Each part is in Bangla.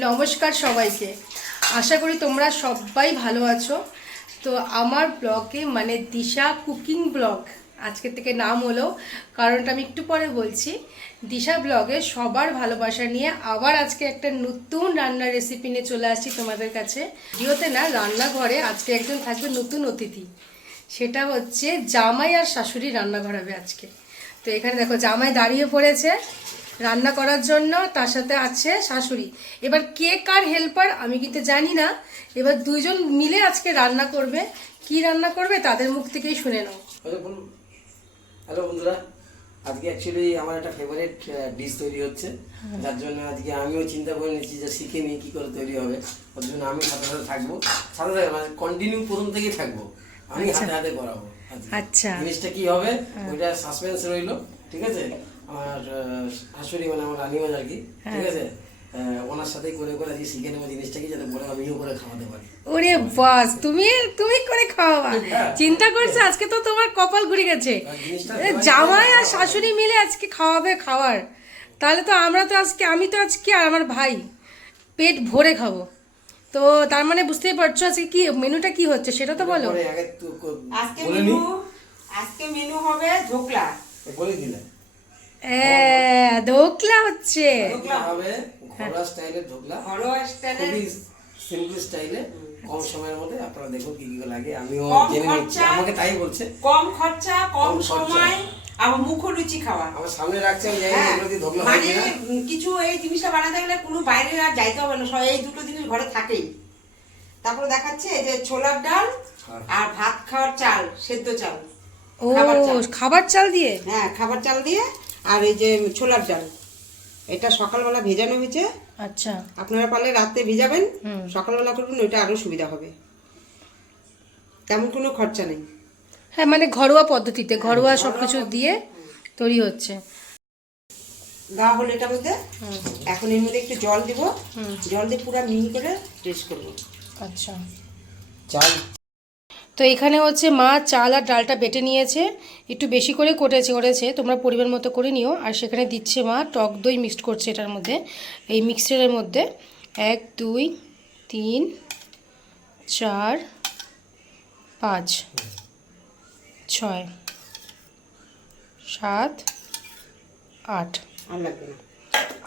নমস্কার সবাইকে। আশা করি তোমরা সবাই ভালো আছো। তো আমার ব্লগে মানে দিশা কুকিং ব্লগ আজকে থেকে নাম হলো। কারণটা আমি একটু পরে বলছি। দিশা ব্লগে সবার ভালোবাসা নিয়ে আবার আজকে একটা নতুন রান্নার রেসিপি নিয়ে চলে আসছি তোমাদের কাছে। ভিডিওতে না, রান্নাঘরে আজকে একজন থাকবে নতুন অতিথি। সেটা হচ্ছে জামাই আর শাশুড়ি রান্না করাবে আজকে। তো এখানে দেখো, জামাই দাঁড়িয়ে পড়েছে। রান্না করার জন্য তার সাথে আছে শাশুড়ি। এবার কে কার হেল্পার আমি কিন্তু জানি না। এবার দুইজন মিলে আজকে রান্না করবে। কি রান্না করবে তাদের মুখ থেকেই শুনে নাও। হ্যালো বলুন। বন্ধুরা আজকে অ্যাকচুয়ালি আমার একটা ফেভারিট ডিশ তৈরি হচ্ছে। যার জন্য আজকে আমিও চিন্তা করে নিচ্ছি যে শিখে নিই কী করে তৈরি হবে। ওর জন্য আমি সাথে সাথে থাকব। সাথে সাথে মানে কন্টিনিউ প্রথম থেকেই থাকব। আমি হাতে হাতে করাবো। আচ্ছা। জিনিসটা কি হবে ওইটা সাসপেন্স রইল ঠিক আছে? আমার শাশুড়ি মানে আমার রানিমা আর কি? ঠিক আছে? ওনার সাথেই করে করে আজকে শিখে নেব জিনিসটা কি যাতে পরে আমিও করে খাওয়াতে পারি। ওরে বাস তুমি তুমি করে খাওয়াবা। চিন্তা করছ আজকে তো তোমার কপাল ঘুরে গেছে। জামাই আর শাশুড়ি মিলে আজকে খাওয়াবে খাওয়ার। তাহলে তো আমরা তো আজকে আমি তো আজকে আর আমার ভাই পেট ভরে খাব। তো তার মানে বুঝতেই পারছ আজকে কি মেনুটা কি হচ্ছে সেটা তো বলো। আজকে মেনু আজকে মেনু হবে ধোকলা বলে দিলে। হ্যাঁ হচ্ছে। ধোকলা হবে ঘরোয়া স্টাইলে ধোকলা। ঘরোয়া স্টাইলের সিম্পল স্টাইলে কম সময়ের মধ্যে আপনারা দেখুন কি কি লাগে আমিও জেনে নিচ্ছি। আমাকে তাই বলছে। কম খরচা কম। সময় মুখরুচি খাওয়া। আমার সামনে রাখছে আমি জানি হ্যাঁ, এগুলো দিয়ে ধোকলা হয় মানে কিছু এই জিনিসটা বানাতে গেলে কোনো বাইরে আর যাইতে হবে না সব এই দুটো জিনিস ঘরে থাকেই। তারপরে দেখাচ্ছে যে ছোলার ডাল হ্যাঁ। আর ভাত খাওয়ার চাল সেদ্ধ চাল। ও খাবার চাল। খাবার চাল দিয়ে? হ্যাঁ খাবার চাল দিয়ে আর এই যে ছোলার ডাল এটা সকালবেলা ভেজানো হয়েছে। আচ্ছা। আপনারা পারলে রাতে ভিজাবেন হুম। সকালবেলা করবেন ওইটা আরও সুবিধা হবে। তেমন কোনো খরচা নেই। হ্যাঁ মানে ঘরোয়া পদ্ধতিতে ঘরোয়া সবকিছু দিয়ে তৈরি হচ্ছে। দেওয়া হলো এটার মধ্যে। এখন এর মধ্যে একটু জল দিব। হুম। জল দিয়ে পুরো মিহি করে টেস্ট করব। আচ্ছা। চাল তো এখানে হচ্ছে মা চাল আর ডালটা বেটে নিয়েছে একটু বেশি করে কটেছে করেছে তোমরা পরিমাণ মতো করে নিও। আর সেখানে দিচ্ছে মা টক দই মিক্সড করছে এটার মধ্যে এই মিক্সচারের মধ্যে। এক দুই তিন চার পাঁচ ছয় সাত আট।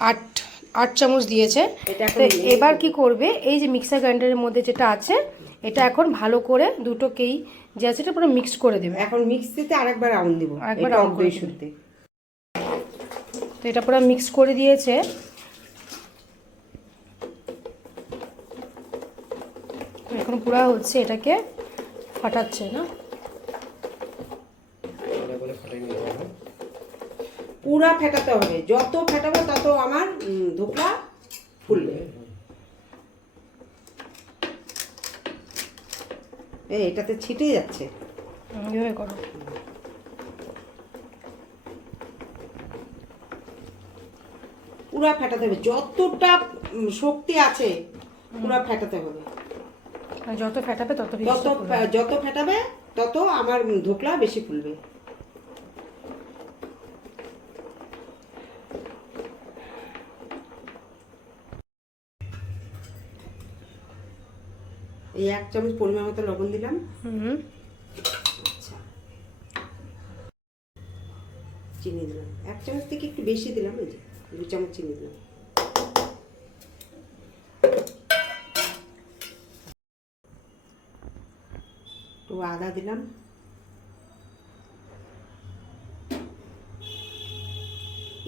আট আট চামচ দিয়েছে। এবার কি করবে? এই যে মিক্সার গ্রাইন্ডারের মধ্যে যেটা আছে এটা এখন ভালো করে দুটোকেই যে আছে এটা পুরো মিক্স করে দেবে। এখন মিক্সিতে আরেকবার রাউন্ড দিব। আরেকবার round করে। শুনতে তো এটা পুরো মিক্স করে দিয়েছে। এখন পুরো হচ্ছে এটাকে ফাটাচ্ছে না? পুরা ফেটাতে হবে। যত ফেটাবে তত আমার ধোকলা ফুলবে। এটাতে ছিটে যাচ্ছে। করো। পুরা ফেটাতে হবে যতটা শক্তি আছে পুরা ফেটাতে হবে। যত ফেটাবে তত যত যত ফেটাবে তত আমার ধোকলা বেশি ফুলবে। এক চামচ পরিমাণ মতো লবণ দিলাম। হুম। আচ্ছা। চিনি দিলাম। এক চামচ থেকে একটু বেশি দিলাম এই যে দু চামচ চিনি দিলাম। একটু আদা দিলাম।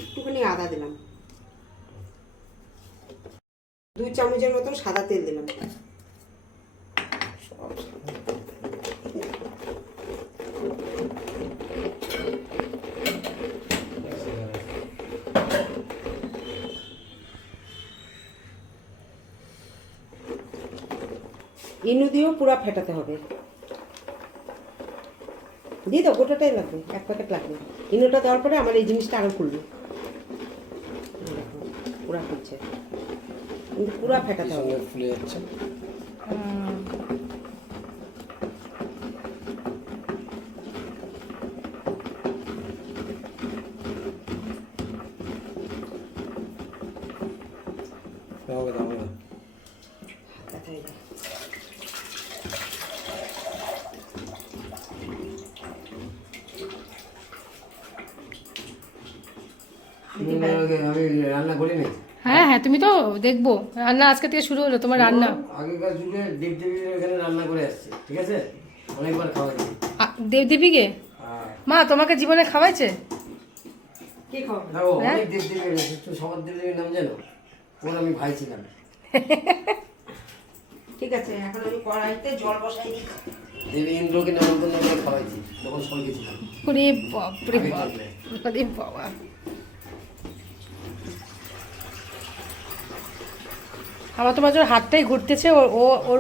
একটুখানি আদা দিলাম। দুই চামচের মতো সাদা তেল দিলাম। ইনু দিয়েও পুরো ফেটাতে হবে। দিয়ে দাও, গোটাটাই লাগবে, এক প্যাকেট লাগবে। ইনুটা দেওয়ার পরে আমার এই জিনিসটা আরও খুলবে। পুরা ফুলছে কিন্তু পুরা ফেটাতে হবে। ফুলে যাচ্ছে হুম। আমাকে দাও, আমাকে দাও। আচ্ছা, এই নাও। তুমি আমি রান্না করি নাই হ্যাঁ হ্যাঁ তুমি তো দেখব। রান্না আজকে থেকে শুরু হলো তোমার রান্না। আগেকার যুগে দেবদেবী এখানে রান্না করে আসছে ঠিক আছে? অনেকবার খাওয়াইছি দেবদেবীকে মা তোমাকে জীবনে খাওয়াইছে? কি হ্যাঁ? অনেক দেব দেবী তো সবার দেব দেবীর নাম জানো? ওর আমি ভাই ছিলাম ঠিক আছে এখন আমি কড়াইতে জল বসাই দেবী ইন্দ্রকে নেমন্তন্ন করে খাওয়াইছি যখন স্বর্গে ছিলাম। ওরে বাপরে আগে বাপ। ওরে বাবা। আমার তোমার জন্য হাতটাই ঘুরতেছে ও ও- ওর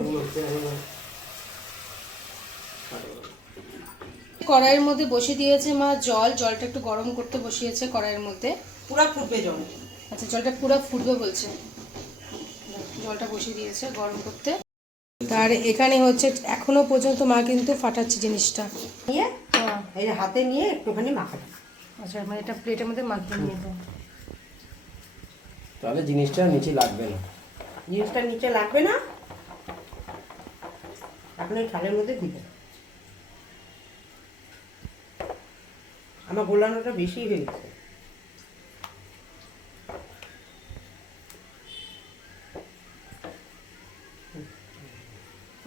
কড়াইয়ের মধ্যে বসিয়ে দিয়েছে মা জল জলটা একটু গরম করতে বসিয়েছে কড়াইয়ের মধ্যে। পুরা ফুটবে জল। আচ্ছা জলটা পুরো ফুটবে বলছে। জলটা বসিয়ে দিয়েছে গরম করতে। তার এখানে হচ্ছে এখনও পর্যন্ত মা কিন্তু ফাটাচ্ছে জিনিসটা। নিয়ে? এই যে হাতে নিয়ে একটুখানি মাখাবে। আচ্ছা মানে এটা প্লেটের মধ্যে মাখিয়ে নিয়ে তাহলে জিনিসটা নিচে লাগবে না। জিনিসটা নিচে লাগবে না। এখন এই থালের মধ্যে দিবে। আমার গোলানোটা বেশি হয়ে গেছে।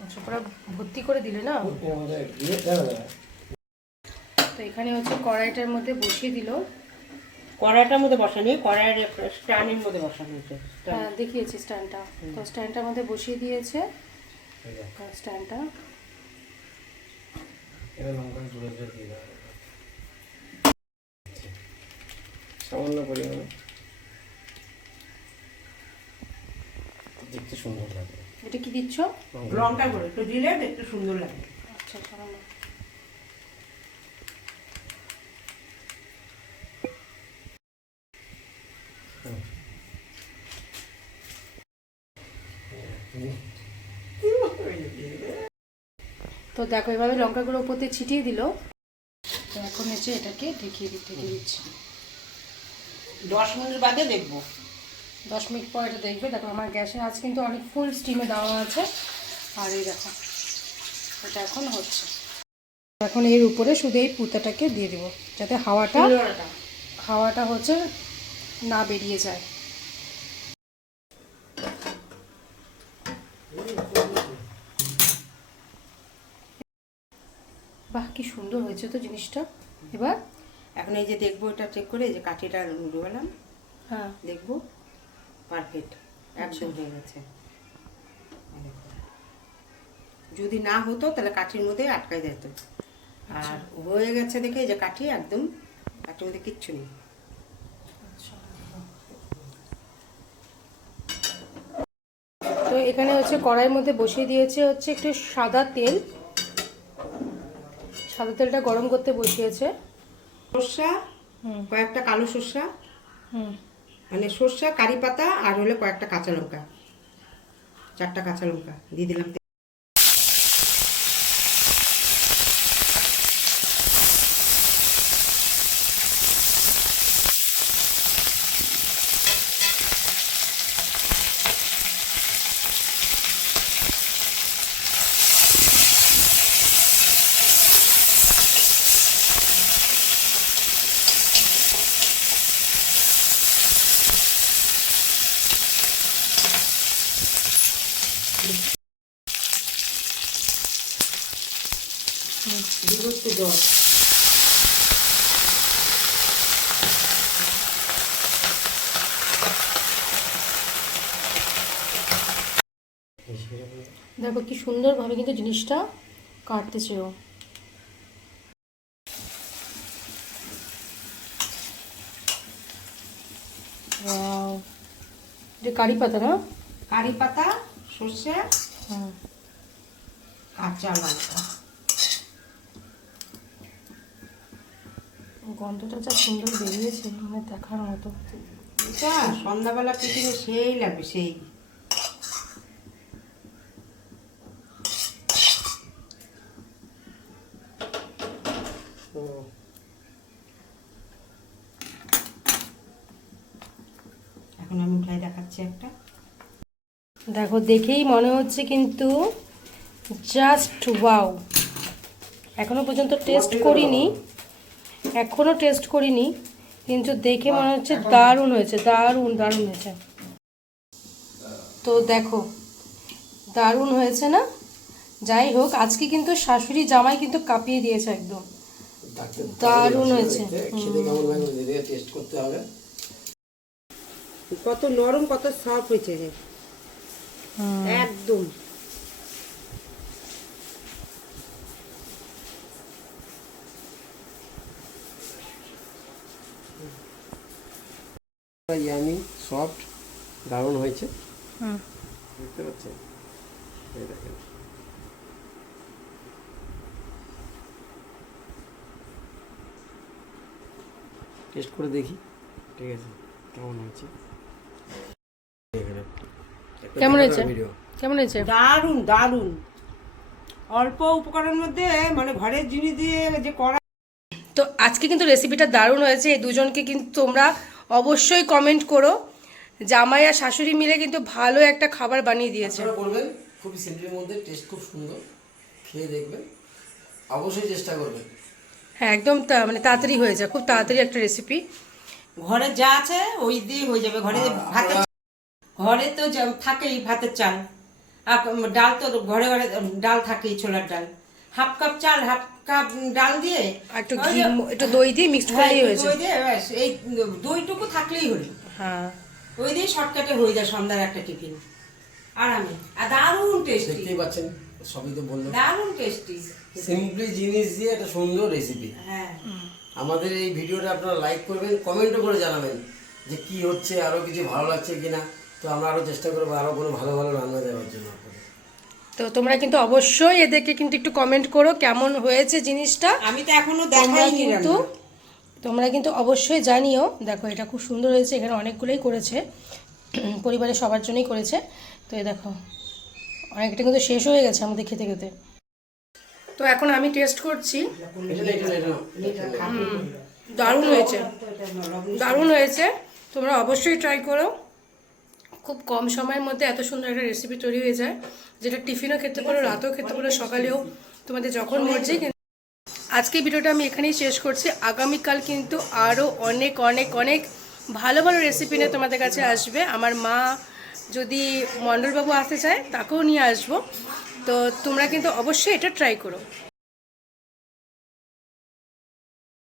আচ্ছা ভর্তি করে দিলে না। তো এখানে হচ্ছে কড়াইটার মধ্যে বসিয়ে দিল। কড়াইটার মধ্যে বসানি কড়াইয়ের স্ট্যান্ডের মধ্যে বসানো হয়েছে। হ্যাঁ দেখিয়েছি স্ট্যান্ডটা। তো স্ট্যান্ডটার মধ্যে বসিয়ে দিয়েছে। স্ট্যান্ডটা। এটা লঙ্কা গুঁড়ো দিয়ে দিয়ে সামান্য পরিমাণে। দেখতে সুন্দর লাগে। এটা কি দিচ্ছ? লঙ্কা করে একটু দিলে একটু সুন্দর লাগে। আচ্ছা সামান্য। তো দেখো এভাবে লঙ্কাগুলো উপর দিয়ে ছিটিয়ে দিল। তো এখন এসে এটাকে ঢেকে ঢেকে দিচ্ছি। দশ মিনিট বাদে দেখব। দশ মিনিট পর এটা দেখবে। দেখো আমার গ্যাসে আজ কিন্তু অনেক ফুল স্টিমে দেওয়া আছে। আর এই দেখো এটা এখন হচ্ছে। এখন এর উপরে শুধু এই পুতাটাকে দিয়ে দেবো যাতে হাওয়াটা হাওয়াটা হচ্ছে না বেরিয়ে যায়। কি সুন্দর হয়েছে তো জিনিসটা। এবার এখন এই যে দেখব এটা চেক করে এই যে কাঠিটা ডুবালাম হ্যাঁ। দেখব পারফেক্ট একদম হয়ে গেছে। যদি না হতো তাহলে কাঠির মধ্যে আটকায় যেত। আর হয়ে গেছে দেখে এই যে কাঠি একদম কাঠির মধ্যে কিচ্ছু নেই। তো এখানে হচ্ছে কড়াইয়ের মধ্যে বসিয়ে দিয়েছে হচ্ছে একটু সাদা তেল। সাদা তেলটা গরম করতে বসিয়েছে। সর্ষা কয়েকটা কালো সর্ষা। হুম। মানে সর্ষা কারি পাতা আর হলে কয়েকটা কাঁচা লঙ্কা। চারটা কাঁচা লঙ্কা দিয়ে দিলাম তেল। দিব একটু জল দেখো কি সুন্দরভাবে কিন্তু জিনিসটা কাটতেছে ও. এটা কারি পাতা না? কারি পাতা সর্ষে হুম কাঁচা লঙ্কা। গন্ধটা যা সুন্দর বেরিয়েছে মানে দেখার মতো। এটা সন্ধ্যাবেলা টিফিনে সেই লাগবে সেই। দেখাচ্ছি একটা। দেখো দেখেই মনে হচ্ছে কিন্তু জাস্ট ওয়াও এখনও পর্যন্ত টেস্ট করিনি। এখনও টেস্ট করিনি কিন্তু দেখে মনে হচ্ছে দারুণ হয়েছে দারুণ দারুণ হয়েছে। তো দেখো দারুণ হয়েছে না? যাই হোক আজকে কিন্তু শাশুড়ি জামাই কিন্তু কাঁপিয়ে দিয়েছে একদম। দারুণ হয়েছে। টেস্ট করতে হবে। কত নরম কত সফট হয়েছে রে একদম। ইয়ামি সফট দারুণ হয়েছে। হুম। বুঝতে পারছেন এই দেখেন। টেস্ট করে দেখি। ঠিক আছে কেমন হয়েছে? কেমন হয়েছে? ভিডিও কেমন হয়েছে? দারুণ দারুণ। অল্প উপকরণের মধ্যে মানে ঘরের জিনিস দিয়ে যে করা তো আজকে কিন্তু রেসিপিটা দারুণ হয়েছে। এই দুজনকে কিন্তু তোমরা অবশ্যই কমেন্ট করো। জামাই আর শাশুড়ি মিলে কিন্তু ভালো একটা খাবার বানিয়ে দিয়েছে। আপনারা করবেন খুবই সিম্পলের মধ্যে টেস্ট খুব সুন্দর। খেয়ে দেখবেন অবশ্যই চেষ্টা করবেন। হ্যাঁ একদম তা- মানে তাড়াতাড়ি হয়ে যায় খুব তাড়াতাড়ি একটা রেসিপি ঘরে যা আছে ওই দিয়ে হয়ে যাবে। ঘরে ভাতের ঘরে তো থাকেই ভাতের চাল। আর ডাল তো ঘরে ঘরে ডাল থাকেই ছোলার ডাল। হাফ কাপ চাল হাফ কাপ ডাল দিয়ে একটু ঘি একটু দই দিয়ে মিক্সড হ্যাঁ, করলেই হয়েছে। দই দিয়ে ব্যাস, এই দইটুকু থাকলেই হলো। হ্যাঁ। ওই দিয়ে শর্টকাটে হয়ে যায় সন্ধ্যার একটা টিফিন। আরামে। আর দারুণ টেস্টি দেখতেই পাচ্ছেন সবই তো বললাম দারুণ টেস্টি সিম্পলি জিনিস দিয়ে একটা সুন্দর রেসিপি হ্যাঁ। আমাদের এই ভিডিওটা আপনারা লাইক করবেন কমেন্টও করে জানাবেন যে কি হচ্ছে আরও কিছু ভালো লাগছে কিনা। তো আমরা আরও চেষ্টা করব আরও কোনো ভালো ভালো রান্না দেওয়ার জন্য তো তোমরা কিন্তু অবশ্যই এদেরকে কিন্তু একটু কমেন্ট করো কেমন হয়েছে জিনিসটা। আমি তো এখনও দেখাইনি কিন্তু তোমরা কিন্তু অবশ্যই জানিও। দেখো এটা খুব সুন্দর হয়েছে এখানে অনেকগুলোই করেছে। পরিবারের সবার জন্যই করেছে। তো এই দেখো অনেকটা কিন্তু শেষ হয়ে গেছে আমাদের খেতে খেতে। তো এখন আমি টেস্ট করছি। দারুণ হয়েছে। দারুণ হয়েছে। তোমরা অবশ্যই ট্রাই করো। খুব কম সময়ের মধ্যে এত সুন্দর একটা রেসিপি তৈরি হয়ে যায়, যেটা টিফিনও খেতে পারো, রাতেও খেতে পারো, সকালেও তোমাদের যখন মর্জি কিন্তু আজকে ভিডিওটা আমি এখানেই শেষ করছি। আগামীকাল কিন্তু আরও অনেক অনেক অনেক ভালো ভালো রেসিপি নিয়ে তোমাদের কাছে আসবে। আমার মা যদি মণ্ডলবাবু আসতে চায়, তাকেও নিয়ে আসব। তো তোমরা কিন্তু অবশ্যই এটা ট্রাই করো।